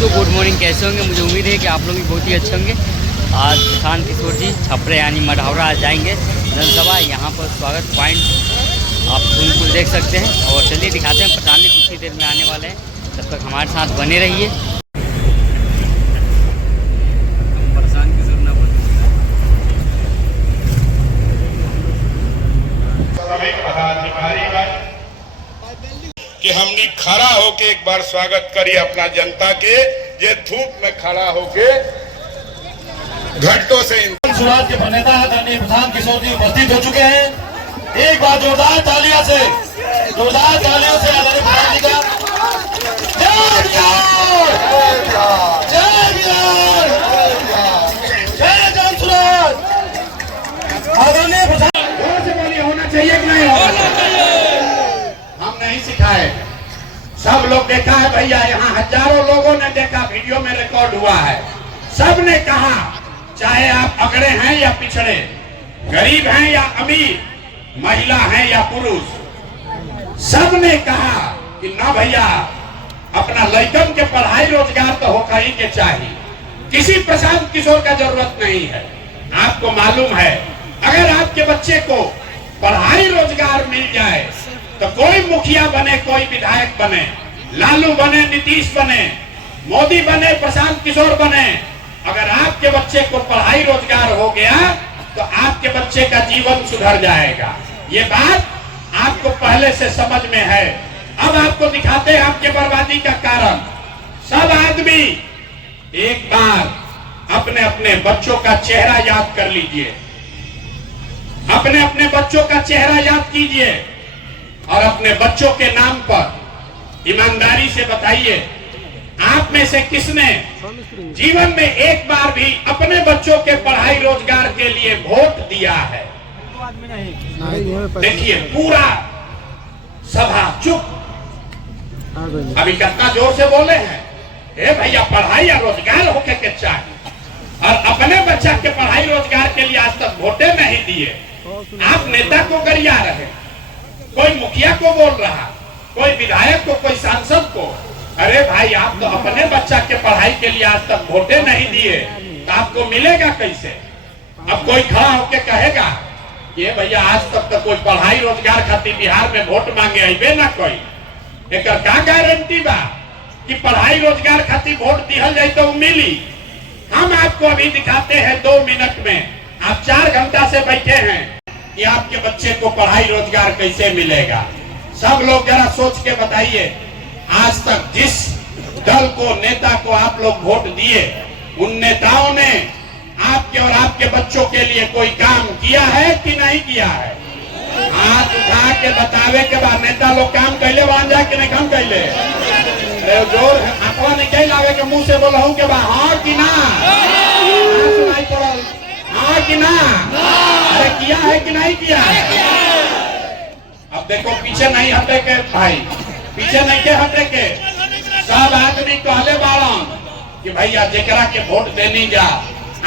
दोस्तों good morning, कैसे होंगे? मुझे उम्मीद है कि आप लोग भी बहुत ही अच्छे होंगे। आज प्रशांत किशोर जी छपरे यानी मढ़ौरा आज जाएंगे जनसभा। यहाँ पर स्वागत पॉइंट आप बिल्कुल देख सकते हैं। और चलिए दिखाते हैं, प्रशांत जी कुछ ही देर में आने वाले हैं। तब तक हमारे साथ बने रहिए। प्रशांत किशोर ना कि हमने खड़ा होके एक बार स्वागत करिए अपना जनता के। ये धूप में खड़ा होके घंटों से समाज के नेता आदरणीय प्रशांत किशोर जी उपस्थित हो चुके हैं। एक बार जोरदार तालियों से आदरणीय प्रशांत जी का जय बिहार, जय बिहार, जय जन सुराज। आदरणीय प्रशांत होना चाहिए कि नहीं होना चाहिए? हम नहीं सिखाए, सब लोग देखा है भैया। यहाँ हजारों लोगों ने देखा, वीडियो में रिकॉर्ड हुआ है। सब ने कहा, चाहे आप अगड़े हैं या पिछड़े, गरीब हैं या अमीर, महिला हैं या पुरुष, सब ने कहा कि ना भैया अपना लड़कन के पढ़ाई रोजगार तो होगा ही के चाहिए। किसी प्रशांत किशोर का जरूरत नहीं है। आपको मालूम है, अगर आपके बच्चे को पढ़ाई रोजगार मिल जाए तो कोई मुखिया बने, कोई विधायक बने, लालू बने, नीतीश बने, मोदी बने, प्रशांत किशोर बने, अगर आपके बच्चे को पढ़ाई रोजगार हो गया तो आपके बच्चे का जीवन सुधर जाएगा। ये बात आपको पहले से समझ में है। अब आपको दिखाते हैं आपके बर्बादी का कारण। सब आदमी एक बार अपने अपने बच्चों का चेहरा याद कर लीजिए, अपने अपने बच्चों का चेहरा याद कीजिए और अपने बच्चों के नाम पर ईमानदारी से बताइए, आप में से किसने जीवन में एक बार भी अपने बच्चों के पढ़ाई रोजगार के लिए वोट दिया है? देखिए पूरा सभा चुप। अभी कितना जोर से बोले हैं, ए भैया पढ़ाई या रोजगार होके के चाहिए, और अपने बच्चा के पढ़ाई रोजगार के लिए आज तक वोटे नहीं दिए। आप नेता को गरिया रहे, कोई मुखिया को बोल रहा, कोई विधायक को, कोई सांसद को। अरे भाई आप तो अपने बच्चा के पढ़ाई के लिए आज तक वोटे नहीं दिए, तो आपको मिलेगा कैसे? अब कोई खड़ा होके कहेगा कि भैया आज तक तो कोई पढ़ाई रोजगार खातिर बिहार में वोट मांगे अबे ना कोई, एक का गारंटी बा कि पढ़ाई रोजगार खातिर वोट दिहल जाए तो मिली? हम आपको अभी दिखाते हैं 2 मिनट में। आप 4 घंटा से बैठे हैं कि आपके बच्चे को पढ़ाई रोजगार कैसे मिलेगा। सब लोग जरा सोच के बताइए, आज तक जिस दल को, नेता को आप लोग वोट दिए, उन नेताओं ने आपके और आपके बच्चों के लिए कोई काम किया है कि नहीं किया है? हाथ उठा के बतावे के बाद नेता लोग काम कैले वहां जाके नहीं काम कैले। जोर आंकड़ा निकल आवे के मुंह से बोलहूं के बाद हाँ कि ना, सुनाई पड़ल हाँ कि ना? अरे किया है कि नहीं किया है? अब देखो पीछे नहीं हटे के भाई, पीछे नहीं के हटे के। सब आदमी कहले बाड़न कि भैया जेकरा के वोट देनी जा,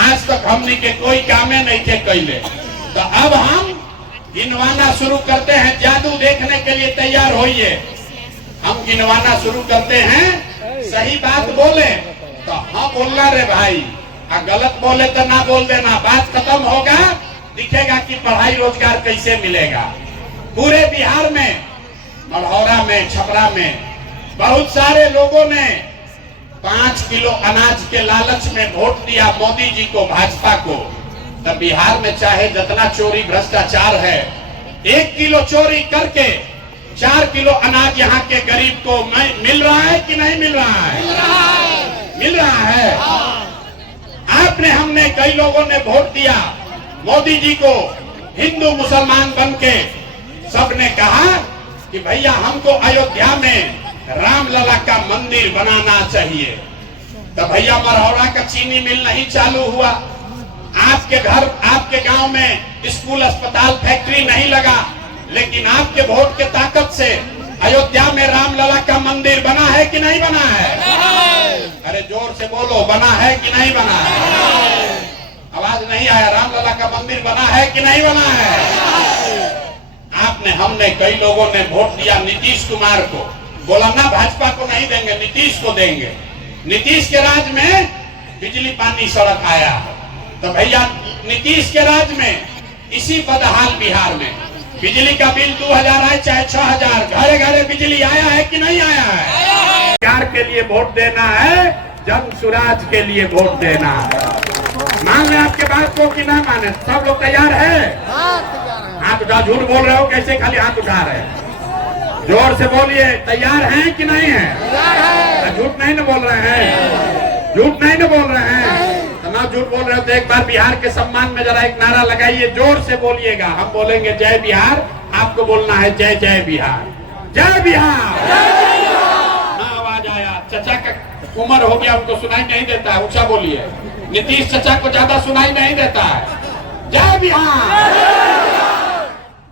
आज तक हमने के कोई कामे नहीं थे कैले। तो अब हम गिनवाना शुरू करते हैं। जादू देखने के लिए तैयार होइए। हम गिनवाना शुरू करते हैं। सही बात बोले तो हाँ बोलना रे भाई, गलत बोले तो ना बोल देना। बात खत्म होगा, दिखेगा कि पढ़ाई रोजगार कैसे मिलेगा। पूरे बिहार में, मढ़ौरा में, छपरा में बहुत सारे लोगों ने 5 किलो अनाज के लालच में वोट दिया मोदी जी को, भाजपा को। तब बिहार में चाहे जितना चोरी भ्रष्टाचार है, 1 किलो चोरी करके 4 किलो अनाज यहाँ के गरीब को मिल रहा है कि नहीं मिल रहा है? मिल रहा है। आपने, हमने, कई लोगों ने वोट दिया मोदी जी को। हिंदू मुसलमान बन के सबने कहा कि भैया हमको अयोध्या में रामलला का मंदिर बनाना चाहिए। तो भैया मढ़ौरा का चीनी मिल नहीं चालू हुआ, आपके घर, आपके गांव में स्कूल, अस्पताल, फैक्ट्री नहीं लगा, लेकिन आपके वोट के ताकत से अयोध्या में रामलला का मंदिर बना है कि नहीं बना है? अरे जोर से बोलो, बना है कि नहीं बना है? आवाज नहीं आया। रामलला का मंदिर बना है कि नहीं बना है? आपने, हमने, कई लोगों ने वोट दिया नीतीश कुमार को। बोला ना भाजपा को नहीं देंगे, नीतीश को देंगे। नीतीश के राज में बिजली पानी सड़क आया, तो भैया नीतीश के राज में इसी बदहाल बिहार में बिजली का बिल 2000 आए चाहे 6000, घरे घरे बिजली आया है कि नहीं आया है? बिहार के लिए वोट देना है, जन सुराज के लिए वोट देना है। मान ले आपके बात को कि ना माने, सब लोग तैयार है? हाथ उठा, झूठ बोल रहे हो कैसे खाली हाथ उठा रहे हैं? जोर से बोलिए, तैयार हैं कि नहीं है? झूठ नहीं ना बोल रहे हैं, झूठ नहीं ना बोल रहे हैं, तो ना झूठ बोल रहे हो तो एक बार बिहार के सम्मान में जरा एक नारा लगाइए, जोर से बोलिएगा। हम बोलेंगे जय बिहार, आपको बोलना है जय जय बिहार, जय बिहार। ना आवाज आया, चचा का उम्र हो गया, उनको सुनाई नहीं देता है, ऊंचा बोलिए। नीतीश चचा को ज्यादा सुनाई नहीं देता है, जय बिहार।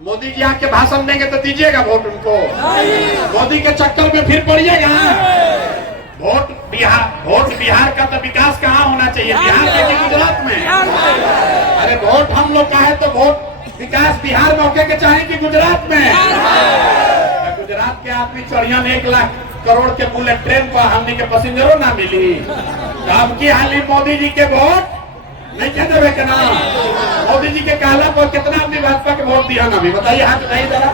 मोदी जी आके भाषण देंगे तो दीजिएगा वोट उनको? मोदी के चक्कर में फिर पड़िएगा। वोट बिहार का तो विकास कहाँ होना चाहिए, बिहार के कि गुजरात में? अरे वोट हम लोग का है तो वोट विकास बिहार मौके के चाहे कि गुजरात में? गुजरात के आदमी चढ़िया 1 लाख करोड़ के बुलेट ट्रेन पर हमने के पैसेंजरों ना मिली, तो अब की हाली मोदी जी के वोट नहीं कह देवे के ना? मोदी जी के कहला पर कितना आदमी भाजपा के वोट दिया ना? भी बताइए, हाथ उठाइए जरा,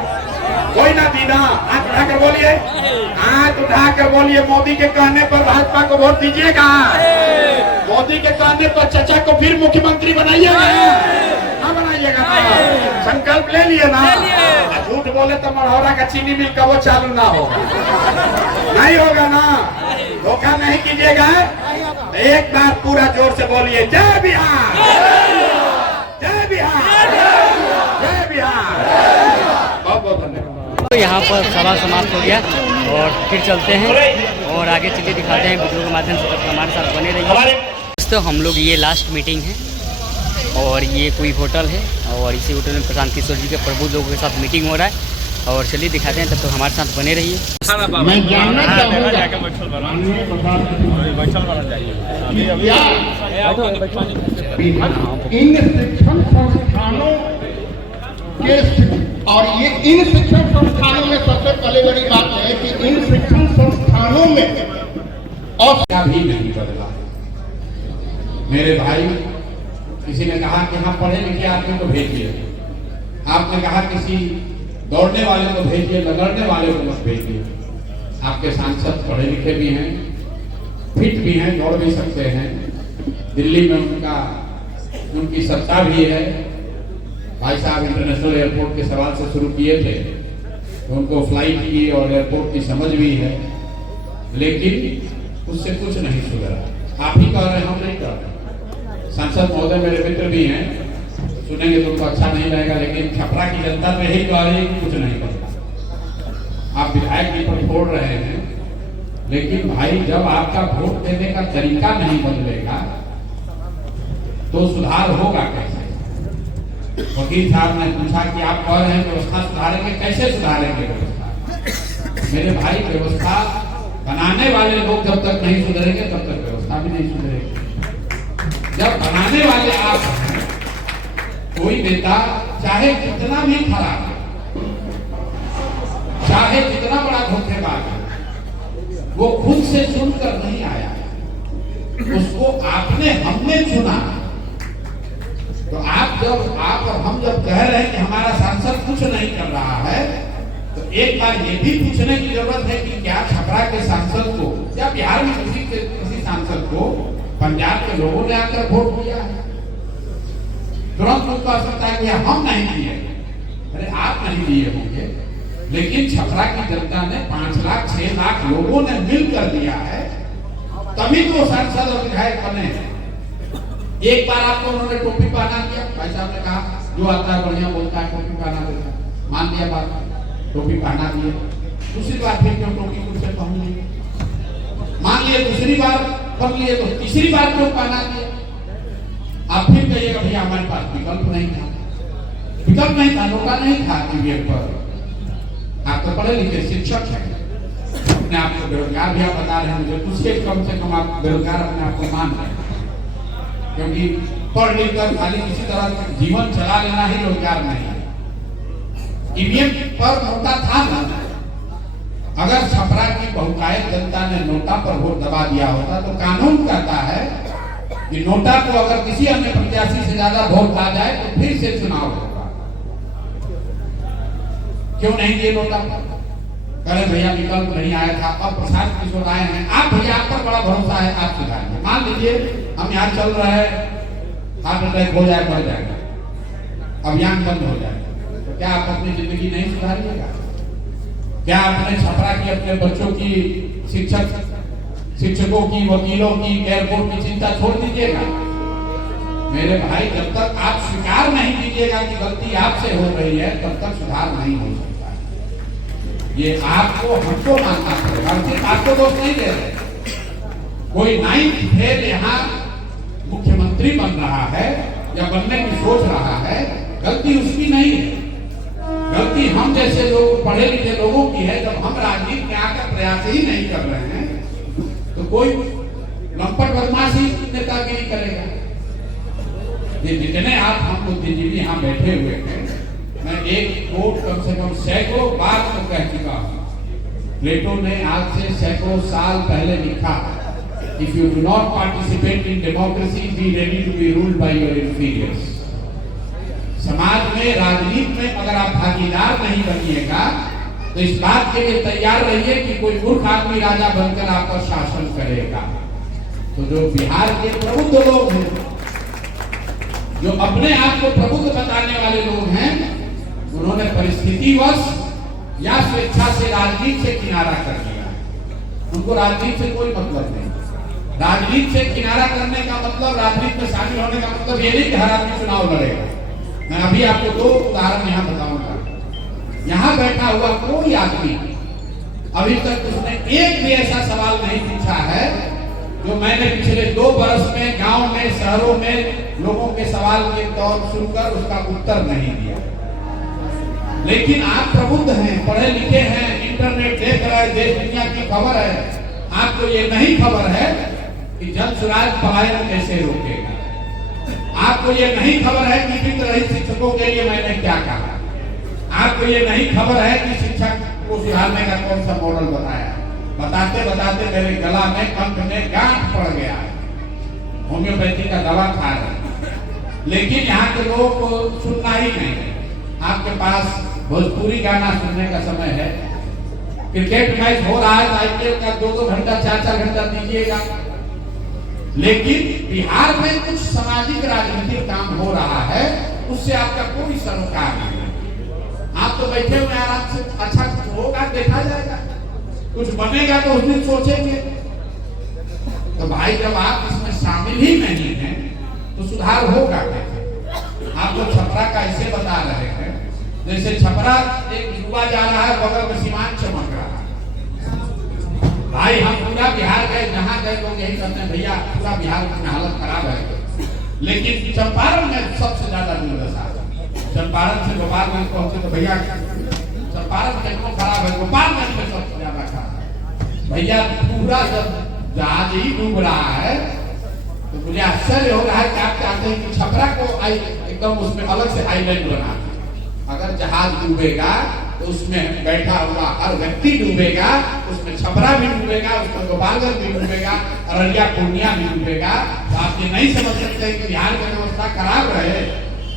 कोई ना दी ना? हाथ उठाकर बोलिए, हाथ उठाकर बोलिए, मोदी के कहने पर भाजपा को वोट दीजिएगा? मोदी के कहने पर चचा को फिर मुख्यमंत्री बनाइएगा ना? बनाइएगा ना? संकल्प ले लिए ना? झूठ बोले तो मढ़ौरा का चीनी मिल का वो चालू ना होगा, नहीं होगा ना? धोखा नहीं कीजिएगा। एक बार पूरा जोर से बोलिए, जय बिहार, जय बिहार, जय बिहार। बहुत बहुत धन्यवाद। तो यहाँ पर सभा समाप्त हो गया और फिर चलते हैं और आगे चलिए दिखाते हैं वीडियो के माध्यम से। तब हमारे साथ बने रहिए। दोस्तों हम लोग ये लास्ट मीटिंग है और ये कोई होटल है और इसी होटल में प्रशांत किशोर जी के प्रबुद्ध लोगों के साथ मीटिंग हो रहा है और चलिए दिखाते हैं। तब तो हमारे साथ बने रहिए। मैं जानना चाहूँगा इन शिक्षण संस्थानों के और ये इन शिक्षण संस्थानों में सबसे पहले बड़ी बात है कि इन शिक्षण संस्थानों में और भी नहीं बदला। मेरे भाई, किसी ने कहा कि हाँ पढ़े लिखे आदमी को भेजिए, आपने कहा किसी दौड़ने वाले को भेजिए, लगड़ने वाले को मत भेजिए। आपके सांसद पढ़े लिखे भी हैं, फिट भी हैं, दौड़ भी सकते हैं। दिल्ली में उनकी सत्ता भी है। भाई साहब इंटरनेशनल एयरपोर्ट के सवाल से शुरू किए थे, तो उनको फ्लाइट की और एयरपोर्ट की समझ भी है, लेकिन उससे कुछ नहीं सुधरा। आप ही कह रहे हैं, हम नहीं कर रहे। सांसद महोदय मेरे मित्र भी हैं, सुनेंगे तो उनको अच्छा नहीं लगेगा, लेकिन छपरा की जनता तो यही कह रही है कि कुछ नहीं करता। आप विधायक जी पर छोड़ रहे हैं, लेकिन भाई जब आपका वोट देने का तरीका नहीं बदलेगा तो सुधार होगा कैसे? वकील साहब ने पूछा कि आप कह रहे हैं व्यवस्था सुधारेंगे, कैसे सुधारेंगे व्यवस्था? मेरे भाई, व्यवस्था बनाने वाले लोग जब तक नहीं सुधरेंगे तब तक व्यवस्था भी नहीं सुधरेगी। जब बनाने वाले आप, कोई नेता चाहे कितना भी खराब है, चाहे कितना बड़ा धोखेबाज है, वो खुद से चुनकर नहीं आया, उसको हमने चुना। तो आप और हम जब कह रहे हैं कि हमारा सांसद कुछ नहीं कर रहा है, तो एक बार ये भी पूछने की जरूरत है कि क्या छपरा के सांसद को या बिहार में किसी सांसद को पंजाब के लोगों ने आकर वोट दिया है? तुरंत लोग कह सकता है कि हम नहीं दिए। अरे आप नहीं दिए होंगे, लेकिन छपरा की जनता ने 5 लाख 6 लाख लोगों ने मिलकर दिया है, तभी तो सांसद और विधायक बने। एक बार आपको उन्होंने टोपी पहना दिया, भाई साहब ने कहा जो आता है बढ़िया बोलता है टोपी पहना देता है, मान लिया बात, टोपी पहना दिए। दूसरी बार फिर क्यों टोपी खुद से पहन लिए? मान लिए दूसरी बार पहन लिए, तो तीसरी बार क्यों पहना दिए? आप फिर कहिएगा भैया हमारे पास विकल्प नहीं था, विकल्प नहीं था, मौका नहीं था ईवीएम पर। आप तो पढ़े लिखे शिक्षक हैं, अपने आप को बेरोजगार भी आप बता रहे हैं, मुझे उसके कम से कम आप बेरोजगार अपने आप को मान रहे हैं, क्योंकि पढ़ लिख कर खाली किसी तरह जीवन चला लेना ही रोजगार नहीं है। ईवीएम पर मौका था ना, अगर छपरा की बहुतायत जनता ने नोटा पर वोट दबा दिया होता तो कानून कहता है कि नोटा को अगर किसी अन्य प्रत्याशी से ज्यादा वोट आ जाए तो फिर से चुनाव होगा। क्यों नहीं दिए नोटा पर? कहे भैया विकल्प नहीं आया था, अब प्रसाद किशोर आए हैं, आप भैया आप पर बड़ा भरोसा है, आप सुधारिए। मान लीजिए हम यहाँ चल रहे हैं, हार्ट अटैक हो जाए, मर जाएगा, अभियान बंद हो जाएगा, तो क्या आप अपनी जिंदगी नहीं सुधारिएगा? क्या अपने छपरा की, अपने बच्चों की, शिक्षकों की, वकीलों की, एयरपोर्ट की चिंता छोड़ दीजिएगा? मेरे भाई, जब तक आप स्वीकार नहीं कीजिएगा कि गलती आपसे हो रही है, तब तक सुधार नहीं हो सकता है। ये आपको, हमको मानना पड़ेगा। हम सिर्फ आपको दोष नहीं दे रहे। कोई 9th फेल यहाँ मुख्यमंत्री बन रहा है या बनने की सोच रहा है, गलती उसकी नहीं है, गलती हम जैसे लोग, पढ़े लिखे लोगों की है। जब हम राजनीति में आकर प्रयास ही नहीं कर रहे हैं तो कोई लंपट बदमाश ही नेतागिरी करेगा। ये जितने आप हम बुद्धिजीवी यहाँ बैठे हुए हैं, मैं एक कोट कम से कम सैकड़ों बार तो कह चुका हूँ। प्लेटो ने आज से सैकड़ों साल पहले लिखा, if you do not participate in democracy, be ready to be ruled by your inferiors. समाज में, राजनीति में अगर आप भागीदार नहीं बनिएगा तो इस बात के लिए तैयार रहिए कि कोई मूर्ख आदमी राजा बनकर आप पर शासन करेगा। तो जो बिहार के प्रबुद्ध लोग हैं, जो अपने आप को प्रबुद्ध बताने वाले लोग हैं, उन्होंने परिस्थितिवश या स्वेच्छा से राजनीति से किनारा कर लिया। उनको राजनीति से कोई मतलब नहीं। राजनीति से किनारा करने का मतलब, राजनीति में शामिल होने का मतलब ये नहीं कि हर आदमी चुनाव लड़ेगा। मैं अभी आपको 2 उदाहरण यहाँ बताऊंगा। यहाँ बैठा हुआ कोई आदमी अभी तक उसने एक भी ऐसा सवाल नहीं पूछा है जो मैंने पिछले 2 वर्ष में गांव में, शहरों में लोगों के सवाल के तौर सुनकर उसका उत्तर नहीं दिया। लेकिन आप प्रबुद्ध हैं, पढ़े लिखे हैं, इंटरनेट देख रहे हैं, देश दुनिया की खबर है। आपको ये नहीं खबर है कि जनसुराज पलायन कैसे रोकेगा। आपको ये नहीं खबर है कि वित्त रहित शिक्षकों के लिए मैंने क्या कहा। आपको ये नहीं खबर है कि शिक्षा को सुधारने का कौन सा मॉडल बताया। बताते बताते मेरे गला में, कंठ में गांठ पड़ गया। होम्योपैथी का दवा खा रहे, लेकिन यहाँ के लोग को सुनना ही नहीं। आपके पास भोजपुरी गाना सुनने का समय है, क्रिकेट मैच हो रहा है, आईपीएल का 2-2 घंटा, 4-4 घंटा दीजिएगा। लेकिन बिहार में कुछ सामाजिक राजनीतिक काम हो रहा है, उससे आपका कोई सरोकार नहीं। आप तो बैठे हुए आराम से, अच्छा कुछ होगा देखा जाएगा, कुछ बनेगा तो उस दिन सोचेंगे। तो भाई, जब आप इसमें शामिल ही नहीं हैं तो सुधार होगा कैसे? आप तो छपरा का ऐसे बता रहे हैं जैसे छपरा एक युवा जा रहा है, बगल में सीमान चमक रहा है। भाई, हम पूरा बिहार गए, जहां गए लोग यही कहते हैं, भैया पूरा बिहार की हालत खराब है। लेकिन चंपारण में सबसे ज्यादा दुर्दशा। चंपारण से गोपालगंज पहुंचे तो भैया चंपारण में क्यों खराब है, गोपालगंज में सबसे ज्यादा खराब है। भैया पूरा जब जहाज ही डूब रहा है तो मुझे आश्चर्य हो रहा है कि आप चाहते हैं कि छपरा को एकदम उसमें अलग से आइलैंड बना। अगर जहाज डूबेगा तो उसमें बैठा हुआ हर व्यक्ति डूबेगा, उसमें छपरा भी डूबेगा, उसमें गोपालगंज भी डूबेगा, अररिया पूर्णिया भी डूबेगा। तो आप ये नहीं समझ सकते कि बिहार की व्यवस्था खराब रहे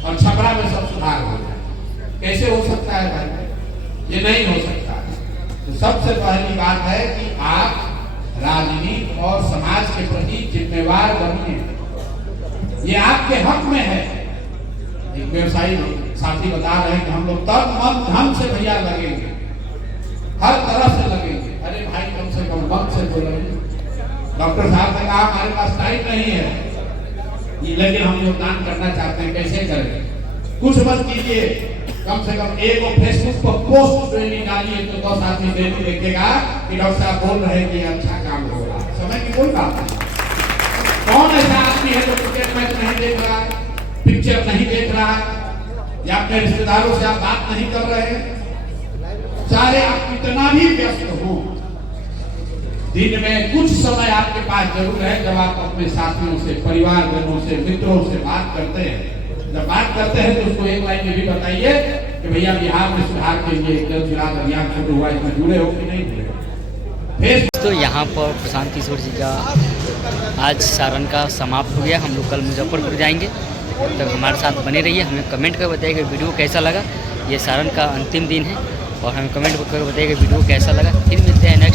और छपरा में सब सुधार हो जाए। कैसे हो सकता है भाई? ये नहीं हो सकता। तो सबसे पहली बात है कि आप राजनीति और समाज के प्रति जिम्मेवार बनिए। ये आपके हक में है। एक व्यवसायी साथी बता रहे हैं कि हम लोग तन मन धन से भैया लगेंगे, हर तरह से लगेंगे। अरे भाई, कम से कम मन से तो लगेंगे। डॉक्टर साहब ने कहा हमारे पास टाइम नहीं है, लेकिन हम योगदान करना चाहते हैं। कैसे करें? कुछ मत कीजिए, कम से कम एक फेसबुक पर पोस्ट डालिए तो 10 आदमी डेली देखेगा कि डॉक्टर साहब बोल रहे हैं कि अच्छा काम हो रहा है। समय की कोई बात नहीं। कौन ऐसा आदमी है जो क्रिकेट मैच नहीं देख रहा है, पिक्चर नहीं देख रहा है, या अपने रिश्तेदारों से आप बात नहीं कर रहे हैं? चाहे आप कितना भी व्यस्त हो, दिन में कुछ समय आपके पास जरूर है जब आप अपने साथियों से, परिवारजनों से, मित्रों से बात करते हैं। जब बात करते हैं तो उसको एक लाइन में भी बताइए कि भैया बिहार में सुधार के लिए जल जीवन अभियान शुरू हुआ, इसमें जुड़े हो कि नहीं जुड़े। तो यहाँ पर प्रशांत किशोर जी का आज सारण का समाप्त हो गया। हम लोग कल मुजफ्फरपुर जाएंगे। तब तक हमारे साथ बने रहिए। हमें कमेंट कर बताइएगा वीडियो कैसा लगा। ये सारण का अंतिम दिन है और हमें कमेंट कर बताइएगा वीडियो कैसा लगा। फिर मिलते हैं नेक्स्ट